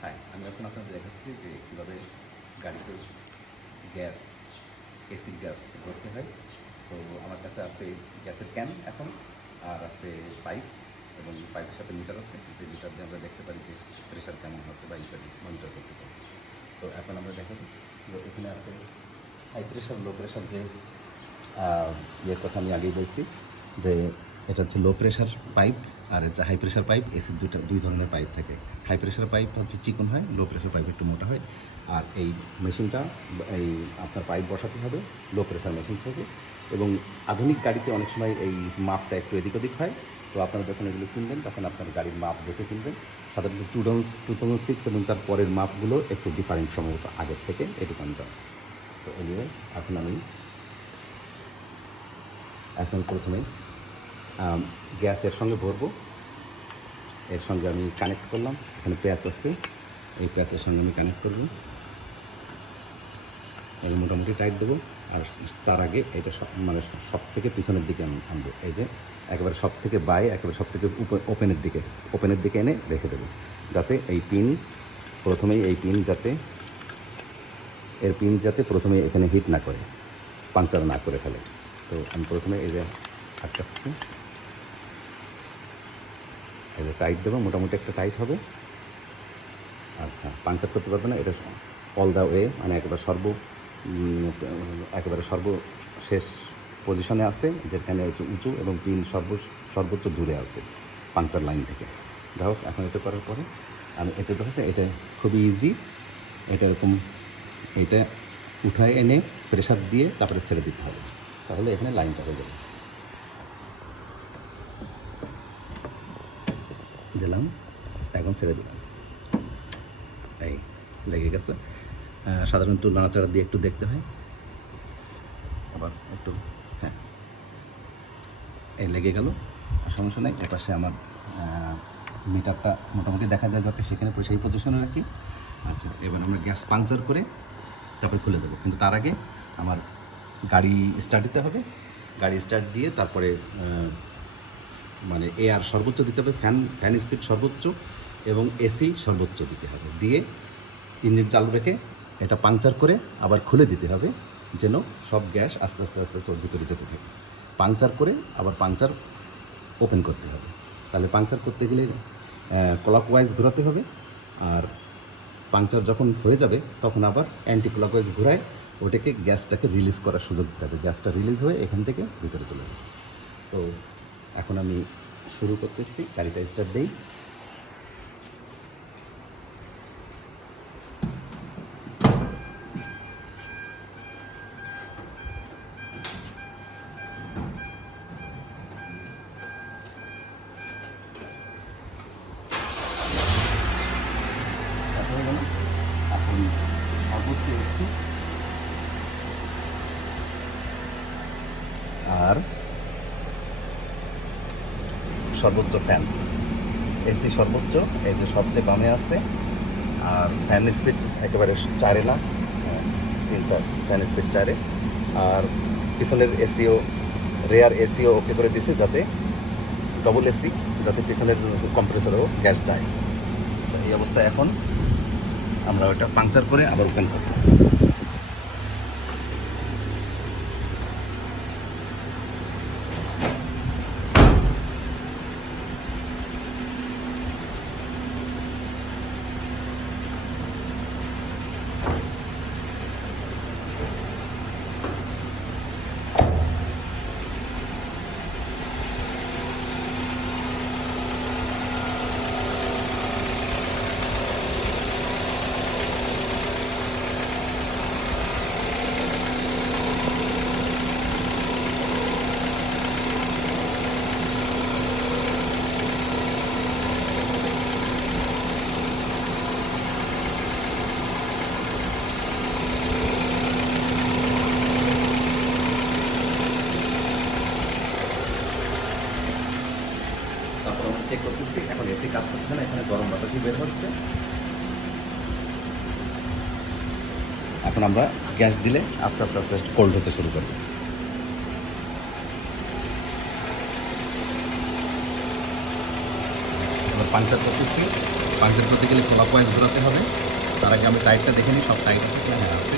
হ্যাঁ, আমি এখন আপনাদের দেখাচ্ছি যে কীভাবে গাড়িতে গ্যাস, এসির গ্যাস ভরতে হয়। সো আমার কাছে আছে গ্যাসের ক্যান এখন, আর আছে পাইপ, এবং পাইপের সাথে মিটার আছে, যে মিটার দিয়ে আমরা দেখতে পারি যে প্রেশার কেমন হচ্ছে বা ইত্যাদি মনিটর করতে পারি। তো এখন আমরা দেখাবো যে এখানে আছে হাই প্রেশার, লো প্রেশার, যে ইয়ের কথা আমি আগেই বলছি যে এটা হচ্ছে লো প্রেশার পাইপ আর হচ্ছে হাই প্রেশার পাইপ। এসির দুই ধরনের পাইপ থাকে। হাই প্রেশার পাইপ হচ্ছে চিকন হয়, লো প্রেশার পাইপ একটু মোটা হয়। আর এই মেশিনটা, এই আপনার পাইপ বসাতে হবে লো প্রেশার মেশিন থেকে। এবং আধুনিক গাড়িতে অনেক সময় এই মাপটা একটু এদিক ওদিক হয়। তো আপনারা যখন এগুলো কিনবেন তখন আপনার গাড়ির মাপ দেখে কিনবেন। সাধারণত 2006 এবং তার পরের মাপগুলো একটু ডিফারেন্ট সম্ভবত আগের থেকে, এটুকু আমি জানি। তো এনিওয়ে এখন প্রথমে গ্যাসের সঙ্গে ভরবো। এর সঙ্গে আমি কানেক্ট করলাম, এখানে প্যাচ আছে, এই প্যাচের সঙ্গে আমি কানেক্ট করব। এই মোটামুটি টাইট দেবো। আর তার আগে এটা সব থেকে পিছনের দিকে আমি আনবো। এই যে একেবারে সব থেকে একেবারে সব থেকে ওপেনের দিকে এনে রেখে দেবো, যাতে এই পিন যাতে প্রথমেই এখানে হিট না করে, পাঞ্চার না করে ফেলে। তো আমি প্রথমে এই যে আটকাচ্ছি, এই যে টাইট দেবো, মোটামুটি একটা টাইট হবে। আচ্ছা, পাঞ্চার করতে পারবে না, এটা অল দ্য ওয়ে, মানে একেবারে সর্বশেষ পজিশনে আছে, যেখানে হচ্ছে উঁচু এবং পিন সর্বোচ্চ দূরে আছে পাঞ্চার লাইন থেকে। যাই হোক, এখন এটা করার পরে আমি এটা দেখেছি, এটা খুবই ইজি। এটা উঠায় এনে প্রেশার দিয়ে তারপরে ছেড়ে দিতে হবে, তাহলে এখানে লাইনটা হয়ে যাবে। দিলাম, এখন ছেড়ে দিলাম, এই লেগে গেছে। সাধারণত নাড়াচাড়া দিয়ে একটু দেখতে হয়, আবার একটু, হ্যাঁ, এই লেগে গেল, সমস্যা নেই। এপাশে আমার মিটারটা মোটামুটি দেখা যায়, যাতে সেখানে সেই পজিশনে রাখি। আচ্ছা, এবার আমরা গ্যাস পাঞ্চার করে তারপরে খুলে দেবো, কিন্তু তার আগে আমার গাড়ি স্টার্ট দিতে হবে। গাড়ি স্টার্ট দিয়ে তারপরে মানে এয়ার সর্বোচ্চ দিতে হবে, ফ্যান স্পিড সর্বোচ্চ এবং এসি সর্বোচ্চ দিতে হবে, দিয়ে ইঞ্জিন চালু রেখে এটা পাংচার করে আবার খুলে দিতে হবে, যেন সব গ্যাস আস্তে আস্তে আস্তে আস্তে ওর ভিতরে যেতে থাকে। পাংচার করে আবার পাংচার ওপেন করতে হবে। তাহলে পাংচার করতে গেলে ক্লকওয়াইজ ঘোরাতে হবে, আর পাংচার যখন হয়ে যাবে তখন আবার অ্যান্টি ক্লকওয়াইজ ঘোরায় গ্যাসটাকে রিলিজ করার সুযোগ দিতে হবে। গ্যাসটা রিলিজ হয়ে এখান থেকে ভিতরে চলে যাবে। তো এখন আমি শুরু করতেছি, গাড়িটা স্টার্ট দেই। এখন সর্বোচ্চ এসি আর সর্বোচ্চ ফ্যান। এসি সর্বোচ্চ, এই যে সবচেয়ে বামে আছে। আর ফ্যান স্পিড একেবারে 4-এ না, 3-4 ফ্যান স্পিড 4-এ। আর পিছনের এসিও, রেয়ার এসিও ওকে করে দিছে, যাতে ডবল এসি, যাতে পিছনের কম্প্রেসরেও গ্যাস যায়। তো এই অবস্থায় এখন আমরা ওটা পাংচার করে আবার ওপেন করব। তারপর আমরা চেক করতেছি, এখন এসি কাজ করছে না, এখানে গরম বাতাসই বের হচ্ছে। এখন আমরা গ্যাস দিলে আস্তে আস্তে আস্তে আস্তে কোল্ড হতে শুরু করবে। পাংচার করতেছি, পাঞ্চার করতে গেলে ক্লকওয়াইজ ঘোরাতে হবে। তার আগে আমি টাইটটা দেখে নিই, সব টাইট আছে কিনা। হ্যাঁ আছে।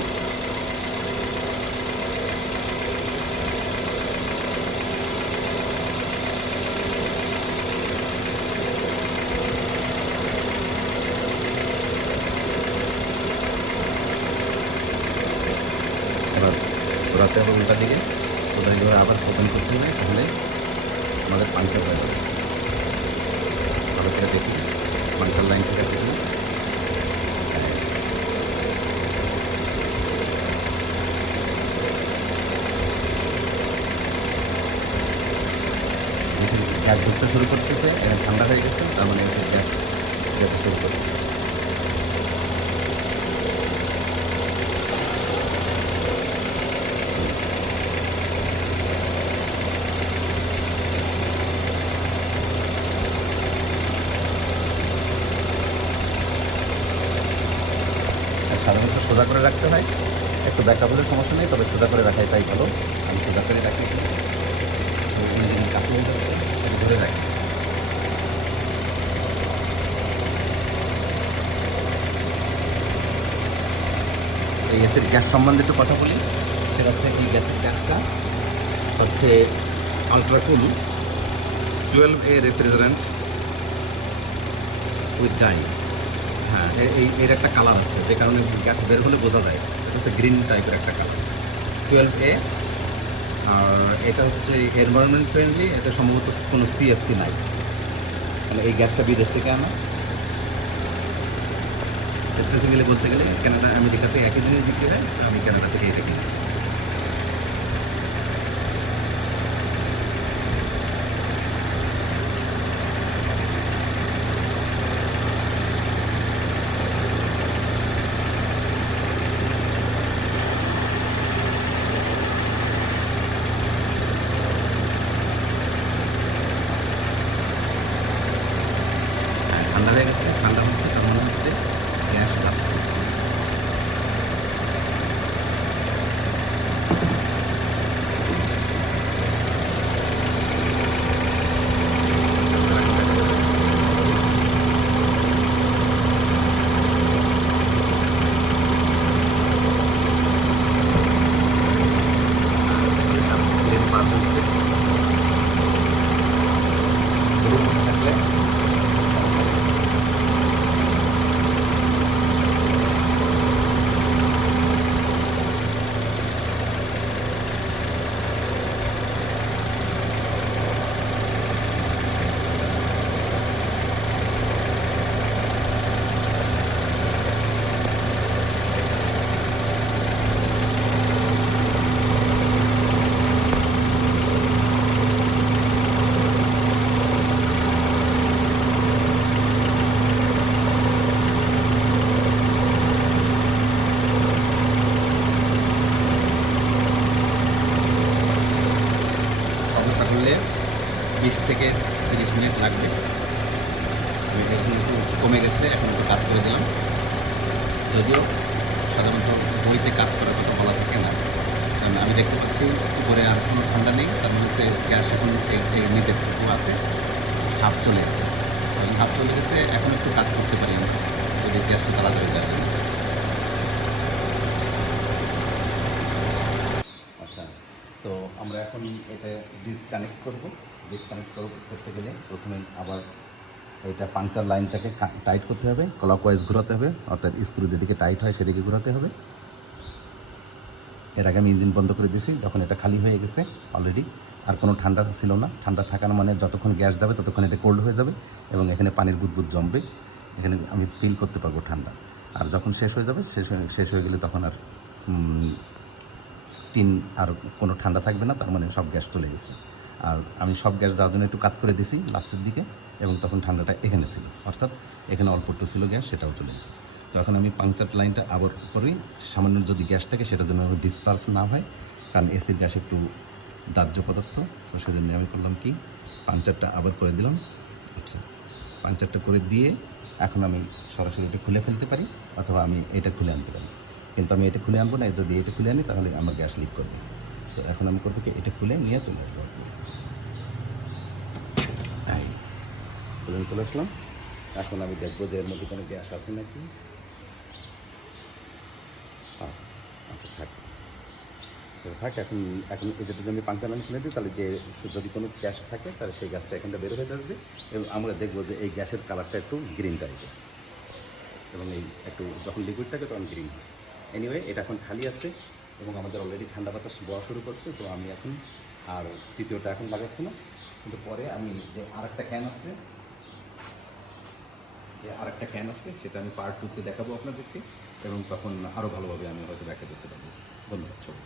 এবার ঘোরাতে হবে উল্টা দিকে, ওটা এবার আবার ওপেন করতে হবে, তাহলে আমাদের পাঞ্চার হয়ে যাবে। ভালো করে দেখি পাঞ্চার লাইন ঠিক আছে কিনা। গ্যাস ঢুকতে শুরু করতেছে, এখন ঠান্ডা হয়ে গেছে, তার মানে গ্যাস যেতে শুরু করছে। সাধারণত সোজা করে রাখতে হয়, একটু ব্যাকা বলে সমস্যা নেই, তবে সোজা করে রাখাই তাই ভালো। আমি সোজা করে রাখি, কাছে ধরে রাখি। এই গ্যাসের গ্যাস সম্বন্ধে একটু কথা বলি। সেটা হচ্ছে এই গ্যাসের গ্যাসটা হচ্ছে আলট্রাকুল 12A রেফ্রিজারেন্ট উইথ ডাই। হ্যাঁ, এর একটা কালার আছে, যে কারণে গ্যাস বের হলে বোঝা যায়। এটা হচ্ছে গ্রিন টাইপের একটা কালার 12A। আর এটা হচ্ছে এনভায়রনমেন্ট ফ্রেন্ডলি, এটা সম্ভবত কোনো সিএফসি নাই, মানে এই গ্যাসটা বিদেশ থেকে আনা। স্পেসিফিক্যালি বলতে গেলে কানাডা আমেরিকাতে একই জিনিস বিক্রি হয়, আমি কানাডা থেকে এটা কিনি। ঠান্ডা হয়ে গেছে, ঠান্ডা হচ্ছে, তার মনে হচ্ছে গ্যাস লাগছে। হলে 20 থেকে 30 মিনিট লাগবে। এখন একটু কমে গেছে, এখন একটু কাজ করে দিলাম। যদিও সাধারণত বইতে কাজ করার কথা বলা থাকে না, কারণ আমি দেখতে পাচ্ছি উপরে আর কোনো ঠান্ডা নেই, তার মানে হচ্ছে গ্যাস এখন নিচের টুকু আছে, হাফ চলে গেছে। হাফ চলে গেছে, এখন একটু কাজ করতে পারি আমি, যদি গ্যাসটা তাড়াতাড়ি যায়। আচ্ছা, তো আমরা এখন এটা ডিসকানেক্ট করবো। ডিসকানেক্ট করতে গেলে প্রথমে আবার এটা পাংচার লাইনটাকে টাইট করতে হবে, ক্লকওয়াইজ ঘোরাতে হবে, অর্থাৎ স্ক্রু যেদিকে টাইট হয় সেদিকে ঘোরাতে হবে। এর আগে আমি ইঞ্জিন বন্ধ করে দিয়েছি, যখন এটা খালি হয়ে গেছে অলরেডি, আর কোনো ঠান্ডা ছিল না। ঠান্ডা থাকার মানে যতক্ষণ গ্যাস যাবে ততক্ষণ এটা কোল্ড হয়ে যাবে এবং এখানে পানির বুদবুদ জমবে, এখানে আমি ফিল করতে পারবো ঠান্ডা। আর যখন শেষ হয়ে যাবে, শেষ হয়ে গেলে তখন আর টিন আর কোনো ঠান্ডা থাকবে না, তার মানে সব গ্যাস চলে গেছে। আর আমি সব গ্যাস যাওয়ার জন্য একটু কাট করে দিছি লাস্টের দিকে, এবং তখন ঠান্ডাটা এখানে ছিল, অর্থাৎ এখানে অল্প একটু ছিল গ্যাস, সেটাও চলে গেছে। তো এখন আমি পাংচার লাইনটা আবার করি, সামান্য যদি গ্যাস থাকে সেটা যেন ডিসপার্স না হয়, কারণ এসির গ্যাস একটু দাহ্য পদার্থ। তো সেজন্য আমি করলাম কি, পাংচারটা আবার করে দিলাম। আচ্ছা, পাংচারটা করে দিয়ে এখন আমি সরাসরি এটা খুলে ফেলতে পারি, অথবা আমি এটা খুলে আনতে পারি, কিন্তু আমি এটা খুলে আনবো না। যদি এটা খুলে আনি তাহলে আমার গ্যাস লিক করবে। তো এখন আমি করবো কি, এটা খুলে নিয়ে চলে আসবো। খুলে চলে আসলাম। এখন আমি দেখবো যে এর মধ্যে কোনো গ্যাস আছে নাকি। আচ্ছা থাক, থাক। এখন এখন এই যেটা যদি আমি পাংচার লাইন খুলে দিই, তাহলে যে যদি কোনো গ্যাস থাকে তাহলে সেই গ্যাসটা এখানটা বের হয়ে যাবে, এবং আমরা দেখবো যে এই গ্যাসের কালারটা একটু গ্রিন টাইপের, এবং এই একটু যখন লিকুইড থাকে তখন গ্রিন হয়। এনিওয়ে, এটা এখন খালি আছে এবং আমাদের অলরেডি ঠান্ডা বাতাস বওয়া শুরু করছে। তো আমি এখন আর তৃতীয়টা এখন লাগাচ্ছি না, কিন্তু পরে আমি যে আরেকটা ক্যান আছে সেটা আমি পার্ট 2-তে দেখাবো আপনাদেরকে, এবং তখন আরও ভালোভাবে আমি হয়তো ব্যাখ্যা করতে পারবো। ধন্যবাদ সবাই।